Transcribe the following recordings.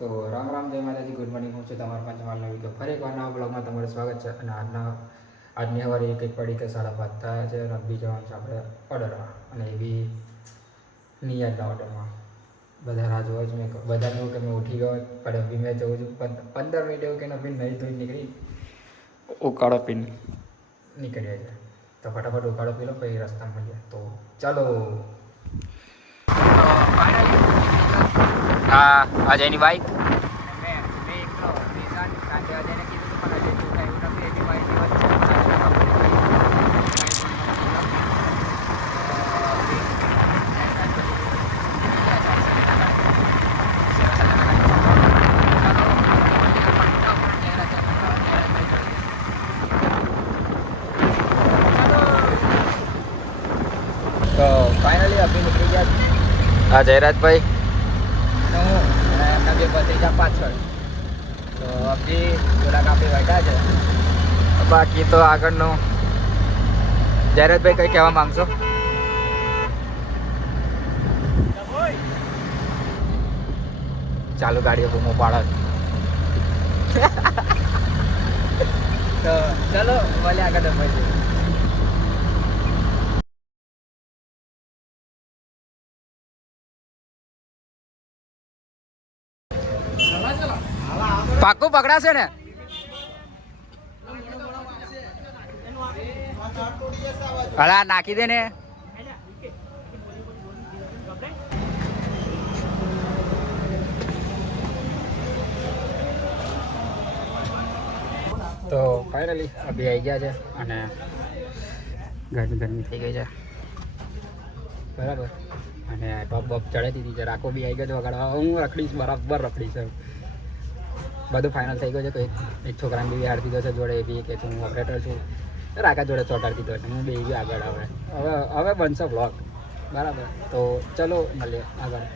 તો રામ રામ જય માતાજી, ગુડ મોર્નિંગ. હું છું તમારા પંચમહાલનો વિડીયો ફરી એકવાર નવા બ્લોગમાં તમારું સ્વાગત છે. અને આજની સવારે એક પડી કે 5:30 થયા છે અને બી જવાનું છે આપણે ઓર્ડરમાં. અને એ બી નિયતના ઓર્ડરમાં બધા રાહ જોવા જ મેં બધાને એવું કે મેં ઉઠી ગયો પણ બી મેં જવું છું 15 મિનિટ એવું કે નથી નહીં ધોઈ નીકળી ઉકાળો પીને નીકળ્યા છે. તો ફટાફટ ઉકાળો પી લો પછી રસ્તામાં મળીએ. તો ચાલો. હા, અજયની બાઈક તો ફાઇનલી અભી નીકળી ગયા. હા, જયરાજભાઈ તો હું એમના બે ભત્રીજા પાછળ. તો અભી થોડાક આપણે બેઠા છે. બાકી તો આગળનું જયરાજભાઈ કંઈ કહેવા માંગશો? ચાલુ ગાડીઓ બૂમો પાડો. તો ચલો ભલે આગળ ભાઈ. પાક્કું પકડાશે ને? હલા નાખી દે ને. તો ફાઇનલી અભી આવી ગયા છે અને ગરમી થઈ ગઈ છે બરાબર. અને ટોપ બોપ ચડાવી દીધી છે. રાખો બી આવી ગયો છે વગાડવા. હું રખડીશ, બરાબર રખડીશ. બધું ફાઇનલ થઈ ગયું છે. તો એક છોકરાને બી હાર દીધો છે જોડે. એ બી કે હું ઓપરેટર છું. રાકા જોડે ચોટાડી દીધો છે. હું બી આગળ હવે બનશે બ્લોગ બરાબર. તો ચલો મળીએ આગળ.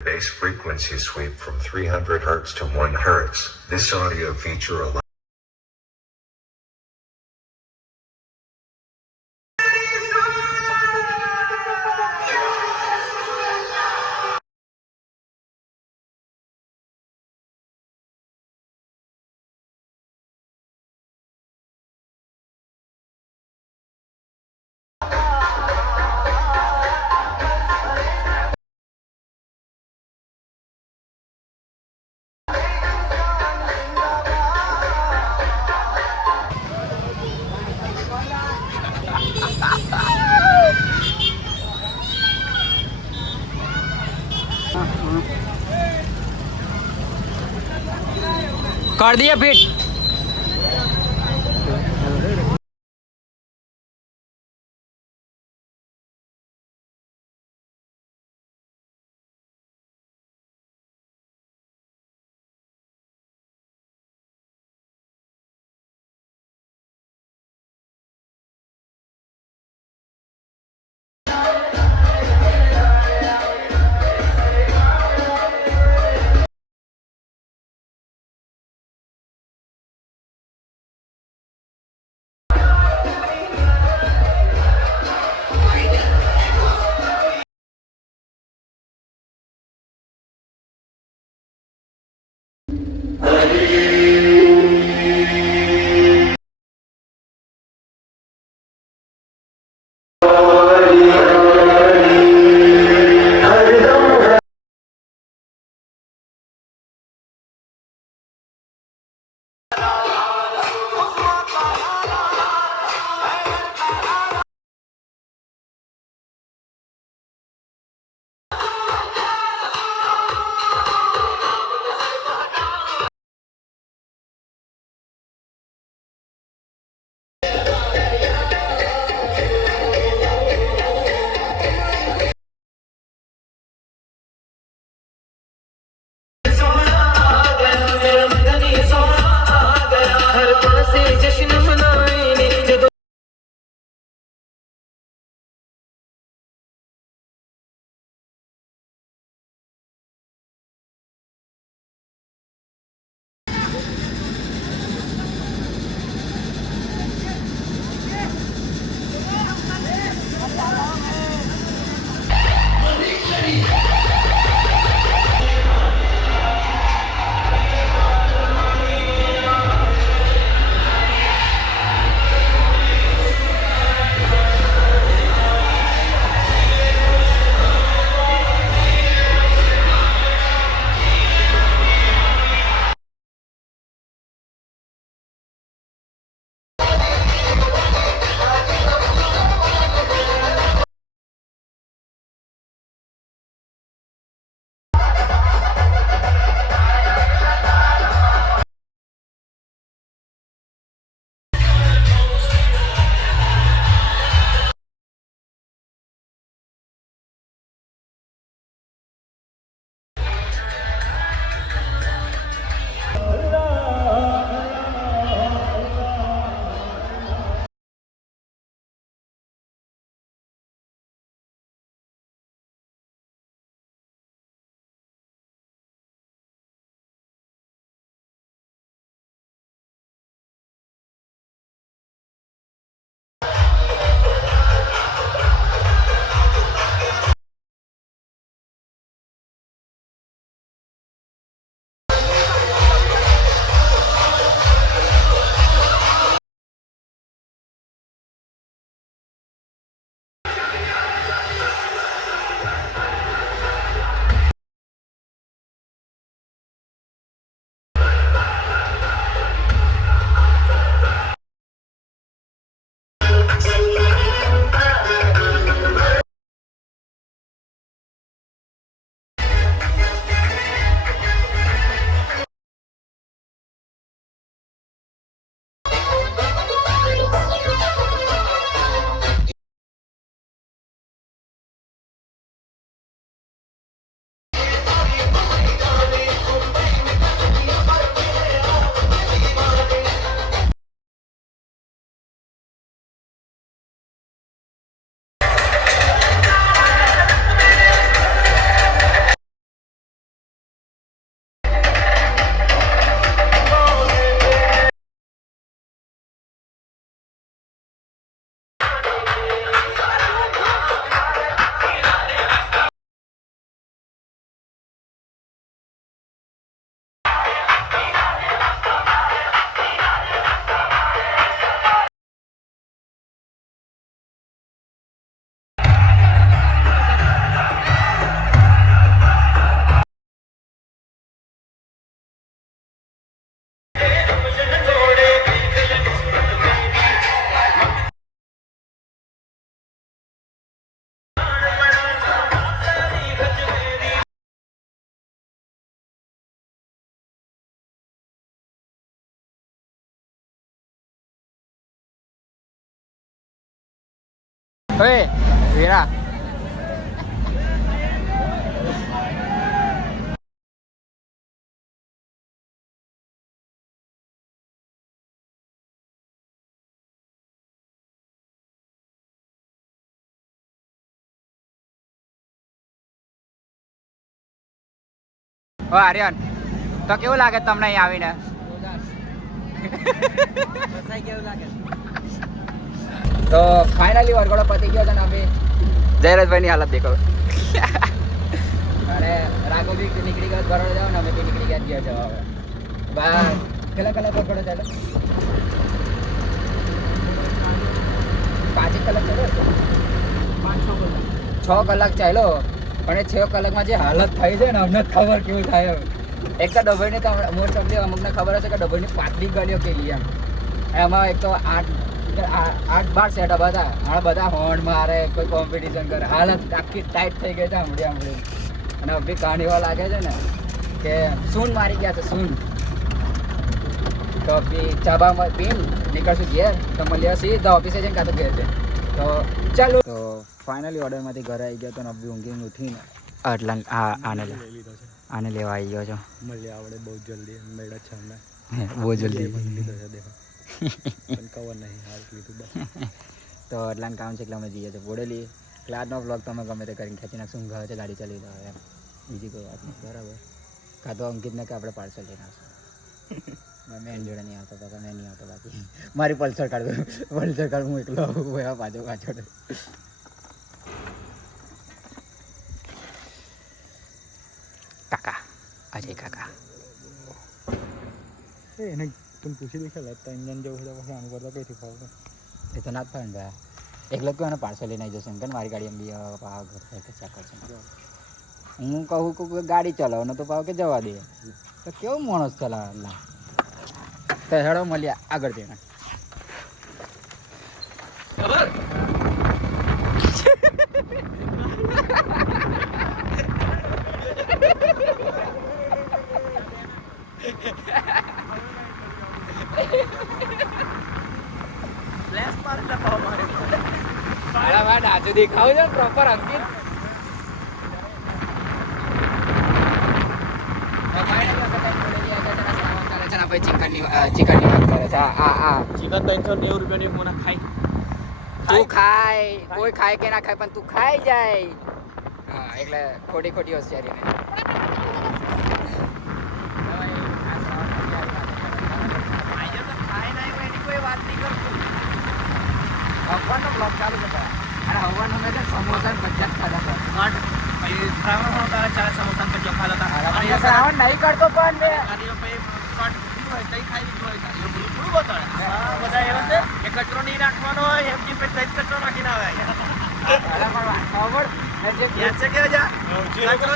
Bass frequency sweep from 300 Hz to 1 Hz. This audio feature allows कर दिया फिट. ઓય વીરા ઓ આર્યન તો કેવું લાગે તમને અહીં આવીને તો ફાઇનલી વરઘોડો પતી ગયો છે ને હવે જયરાજભાઈની હાલત દેખો અને રાઘો બી નીકળી ગયો બરોડા જાવ ને અમે બી નીકળી ગયા જવા હવે બા કેટલા કલાક વરઘોડો ચાલે 5 કલાક ચાલ્યો 6 કલાક ચાલ્યો પણ એ 6 કલાકમાં જે હાલત થઈ છે ને અમને જ ખબર કેવું થાય એક તો ડભોઈની તો મોસ્ટ ઓફ અમુકને ખબર હશે કે ડભોઈની પાતળી ગલીઓ કેલી એમાં એક તો 8-12 સેટઅપ હતા હા બધા હોર્ન મારે કોઈ કોમ્પિટિશન કરે હાલત આખી ટાઈટ થઈ ગઈ છે હમણાં અને અભી કહાની એવા લાગે છે ને કે સૂન મારી ગયા છે સૂન તો અભી ચાબામાં પીન નીકળશું ઘેર તો મળ્યા સીધા ઓફિસે જઈને કાં તો ઘેર છે તો ચાલો તો ફાઇનલી ઓર્ડરમાંથી ઘરે આવી ગયો તો અભી ઊંઘીને ઉઠીને આટલા હા આને લેવા આવી ગયો છો મળ્યા આવડે બહુ જલ્દી મળ્યા છે અમને બહુ જલ્દી લીધો છે દેખો પણ કવર નહીં હાલ લીધું બસ તો એટલાને કામ છે એટલે અમે જઈએ છીએ બોડેલી એટલે આજનો બ્લોગ તમે ગમે તે કરીને ખેંચી નાખશું ઊંઘ આવે છે ગાડી ચલી દો એમ બીજી કોઈ વાત નહીં બરાબર કાં તો અંકિતને કે આપણે પાર્સલ લઈને આવશું મેં જોડે નહીં આવતો તો મેં નહીં આવતો બાકી મારી પલ્સર કાઢ હું એકલો એવા પાછળ કાકા અજય કાકા એને તું પૂછી દેખે લાગતા ઇન્જન જેવું છે પછી આનું કરતા કઈથી ફાવતું એ તો ના જ થાય ને ભાઈ એકલો કહો ને પાર્સલ લઈને આવી જશે એમ કે મારી ગાડી એમ બી ઘર ચેક કરશે હું કહું કે ગાડી ચલાવો ને તો પાવ કે જવા દે તો કેવો માણસ ચલાવે તો હેડો મળ્યા આગળ જઈને આજુ દેખાવ છે પ્રોપર અંકિત ચિકનની વાત કરે છે ચિકન 390 રૂપિયાની એક મને ખાઈ તું ખાય કોઈ ખાય કે ના ખાય પણ તું ખાઈ જાય હા એટલે ખોટી હોશિયારી નહીં હવાનો બ્લોગ ચાલુ છે અને હવાનો મેં સમોસા 50 ખાધા હતા શ્રાવણ નહીં કરતો પણ કચરો નહીં નાખવાનો એમની કચરો નાખીને આવે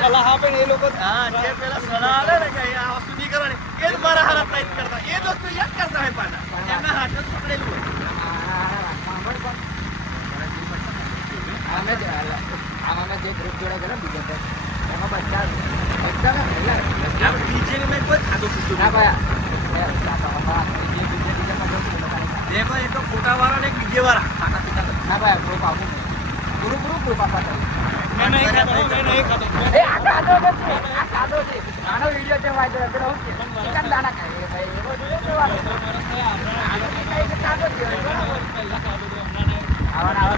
સલાહ આપે ને એ લોકો જે પેલા સલાહ આલે ને કે આ વસ્તુ નહીં કરવાની એ જ મારા હાલત નહીં કરતા એ વસ્તુ યાદ કરતા હોય પાછા એમના હાથ જ પકડેલું હોય અમે જે ગ્રુપ જોડે કરે બીજા એમાં બધા બીજે મેં કોઈ ખાધું પીધું ના ભાઈ દેખો એક તો ફોટા વાળા ને એક બીજે વાળા ના ભાઈ ગ્રુપ આવું પૂરું ગ્રુપ આપવા મેં નહીં ખાધો એ આ ખાધો છે આનો વિડીયો છે વાંચો એટલે ઓકે ચિકન દાણા ખાઈએ ભાઈ એવો જોઈએ છે આનો કઈ ખાધો છે આવા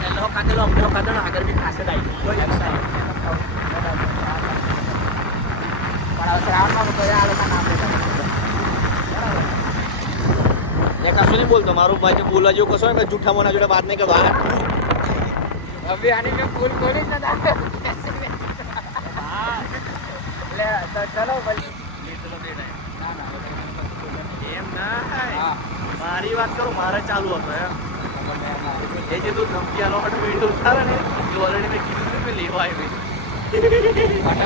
પહેલો કાઢેલો અમનો કાઢેલો આગળ બી ખાસે આવી કોઈ એક્સ્ટ્રા પણ શ્રાવણમાં કોઈ આ લોકો નામ લેતા એ કશું નહીં બોલતો મારું ભાઈ બોલવા જેવું કશો ને જૂઠા મોના જોડે વાત નહીં કરતો હવે આની મેં ફૂલ ખોલી જ નતા એટલે તો ચલો ભાઈ એમ ના મારી વાત કરું મારે ચાલુ હતો એ જે તું ધમકી આલો માટે વિડીયો ઉતારે ને એ ઓલરેડી મેં કીધું કે લેવા આવી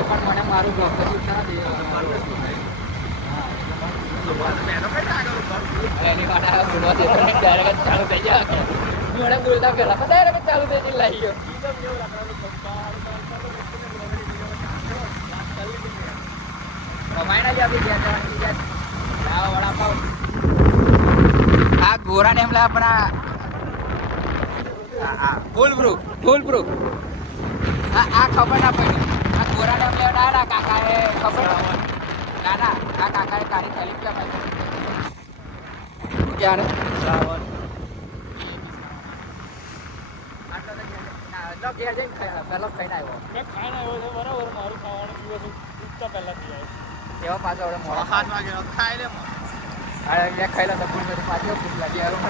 પણ મને મારું બ્લોગ તો ઉતારા દે એની માટે બોલવા દેતો ને ડાયરેક્ટ ચાલુ થઈ જાય મને બોલતા પહેલા પણ ડાયરેક્ટ ચાલુ થઈ જઈને લાવી ગયો કમાઈને જ આપી ગયા વડાપાવ આ ગોરાને એમ લા આપણા ફૂલ પ્રૂફ આ ખબર ના પડી આ કોરા ડેમ લેવડાયા કાકાએ ખબર ના આ કાકાએ તારી થેલી કેમ આવી ક્યારે શ્રાવણ ઘેર જઈને પહેલો ખાઈને આવ્યો મેં ખાઈને આવ્યો છે બરાબર મારું ખાવાનું દિવસ ઉગતા પહેલાંથી આવ્યો એવા પાછો હવે મોડા 7 વાગે ખાઈ લે મેં ખાઈ લો તો ફૂલ મેં પાછો ભૂખ લાગી આવ્યો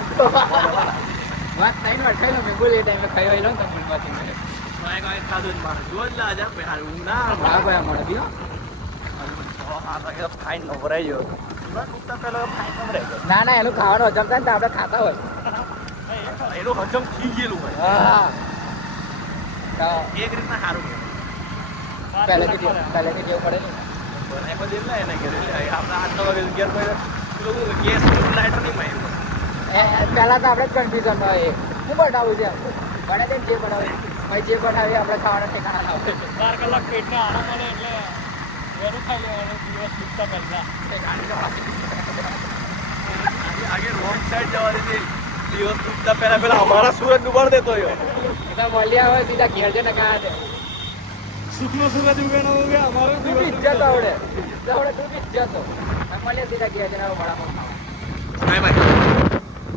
વાત નહીં વાર ખાઈ લો મેં બોલે એ ટાઈમે ખાઈ હોય તો ફૂલમાંથી મને ખાધું જ મારે જો જ લાજા ભાઈ હું ના હા ભાઈ મળે બીજો 7 વાગે ખાઈને નવરાઈ ગયો સુરત ઉગતા પહેલા ખાઈને નવરાઈ ગયો ના એનું ખાવાનું હજમ થાય ને તો આપણે ખાતા હોય એનું હજમ થઈ ગયેલું હોય હા તો એક રીતના સારું પહેલેથી જેવું પડે ને બનાય બધે એટલે એને ઘરે આપણે 8 વાગે ઘેર કોઈ ગેસ લાઇટર નહીં માર્યું પહેલાં તો આપણે જ કન્ફ્યુઝન હોય શું બનાવવું છે બને તે જે બનાવે ભાઈ જે બનાવીએ આપણે ખાવાના ઠેકાણા લાવે 12 કલાક પેટને આરામ મળે એટલે વહેલું ખાઈ લેવાનું દિવસ ઉગતા પહેલાં આગે રોંગ સાઈડ જવા દીધી દિવસ ઉગતા પહેલા અમારા સુરત ડૂબાડ દેતો હોય એટલે મળ્યા હોય સીધા ઘેર જઈને કાં છે સુખનો સુરજ ઉગેનો ઉગે અમારો તું બી ઇજ્જત આવડે તું બી ઇજ્જત હો મળીએ સીધા ઘેર જઈને વડાપાઉં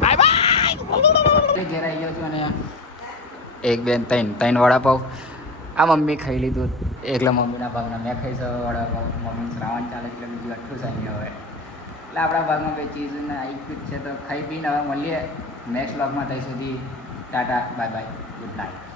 ખાવા ઘેર આવી ગયો છું અને એક બેન ત્રણ વડાપાઉં આ મમ્મી ખાઈ લીધું એકલા મમ્મીના ભાગના મેં ખાઈશ વડાપાઉં મમ્મી શ્રાવણ ચાલે એટલે બીજું આટલું સાંજે હવે એટલે આપણા ભાગમાં બે ચીઝ ને આવી જ છે તો ખાઈ પીને હવે મળીએ નેક્સ્ટ વ્લોગમાં ત્યાં સુધી Tata bye bye good night